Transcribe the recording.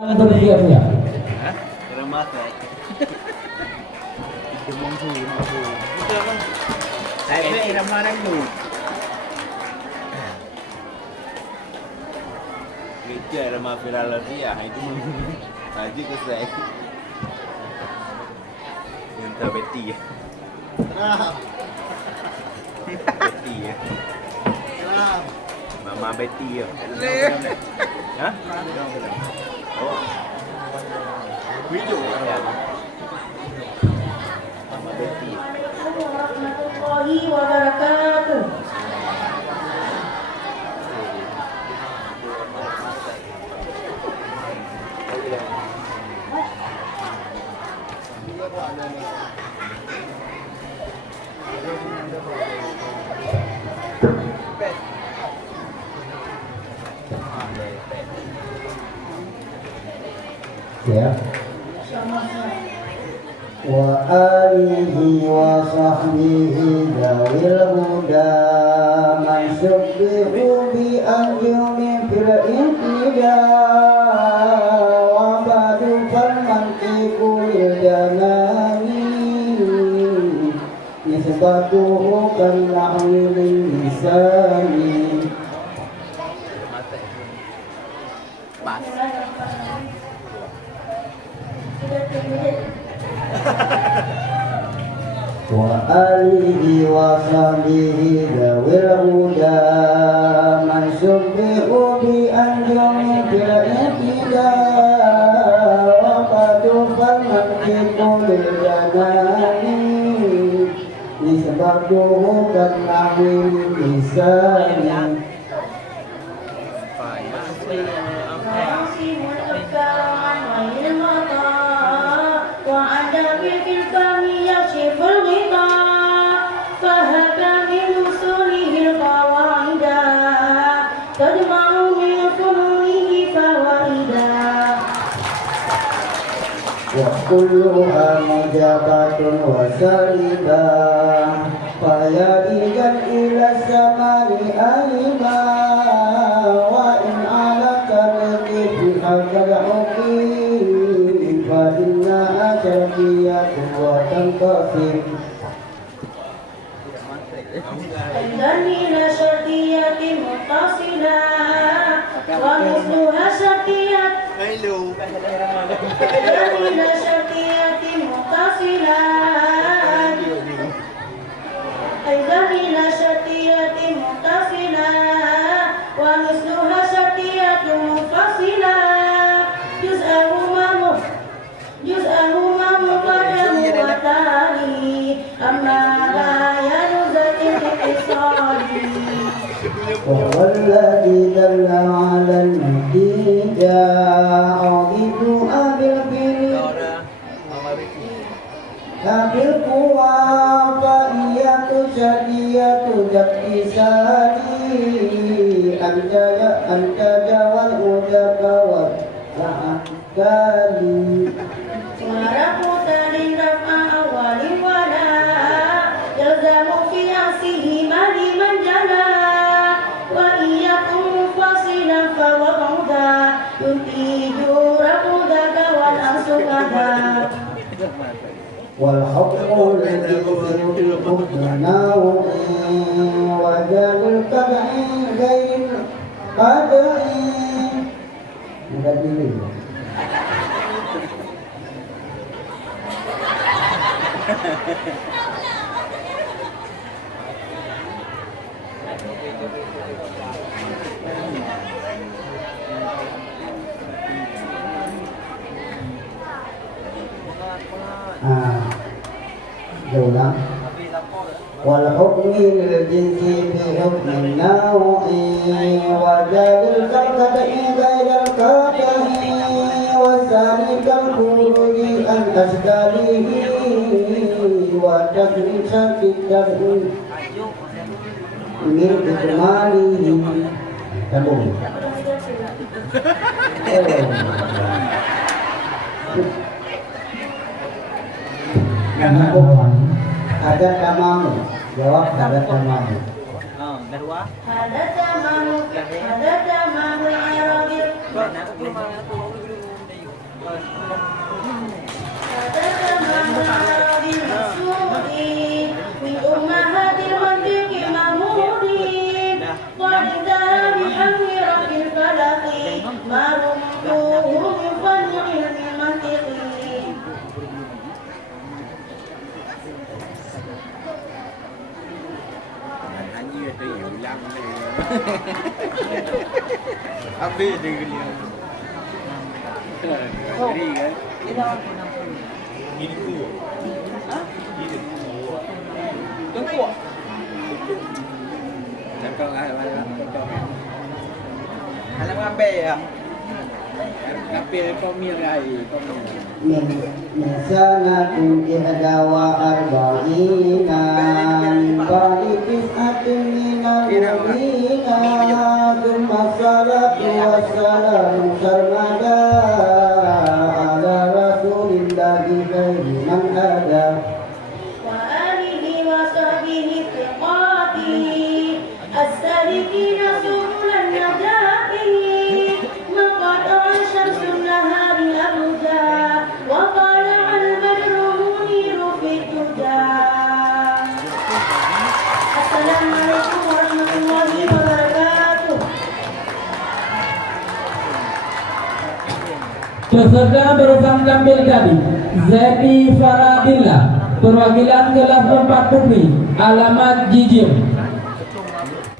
Berdiamnya. Remata. Demong suwi mampu. Betul kan? Saya irama dulu. Kerja irama Philadelphia itu haji ke saya. Minta Betty. Betty ya. Mama Betty ya. Hah? Oh. Video ya. Mama Betty. Warahmatullahi wabarakatuh. Ya. Wa alihi wa sahbihi dawil huda man syubbihu bi anjumi fil intida wa ba'du fal mantiqu lil janani nisbatuhu kan nahwi lil lisani. Wa alihi wa sahbihi dawil huda man syubbihu bi anjumi fil intida wa qadu fal mantiqu lil janani nisbatuhu kan nahwi lil lisani. Wa kulluha mujabatun wa sariba faya ijan ila samari aiba wa in ala kanati fi hakal uqim fa inna ajariyatu wa tanqasim. Al-jamila syartiyatin muttasila wa misluha syartiyat al-jamila syartiyatin muttasila al-jamila syartiyatin muttasila wa misluha syartiyatun munfasila juz'ahuma muqaddamu wa tali amma la وهو الذي دل على النتيجة عظيم بالقوى فإياك شدية جبئساني أنت جوال أجاب والأحكالي والحكم الذي يطلق النار وجل القدع غير قدع Diulang. Wal hukmi lil jinsi bi hukmin nawi wa jadil qadai ghairil qadai wa zalikal khuruji an asdalihi wa tadrisan bid'ahi min ikmalihi. Sambung. Ada tamamu, jawab ada tamamu. Darwa. Ada tamamu, Arabic. من أمهات المنطق محمودين وإذا بحمد رب الفلق ما رمته من فن علم المنطق Anh như tôi hiểu lắm này. Anh biết đi cái liền. Đi cái. Gini ku. Hah? Gini ku. Tengku. Cakap lah. Alam apa ya? Tapi kau mirai, kau من سنة إحدى وأربعين من بعد تسعة من المؤمنين ثم الصلاة والسلام سرمدا على رسول الله خير من هدى وآله وصحبه الثقات السالكين سبل النجاة من قطع شمس النهار أبدا وطلع البدر منير في الدجى السلام عليكم ورحمة الله وبركاته. Peserta berusaha tampil tadi Zepi Faradillah, perwakilan kelas 4 Putri, alamat Jijim.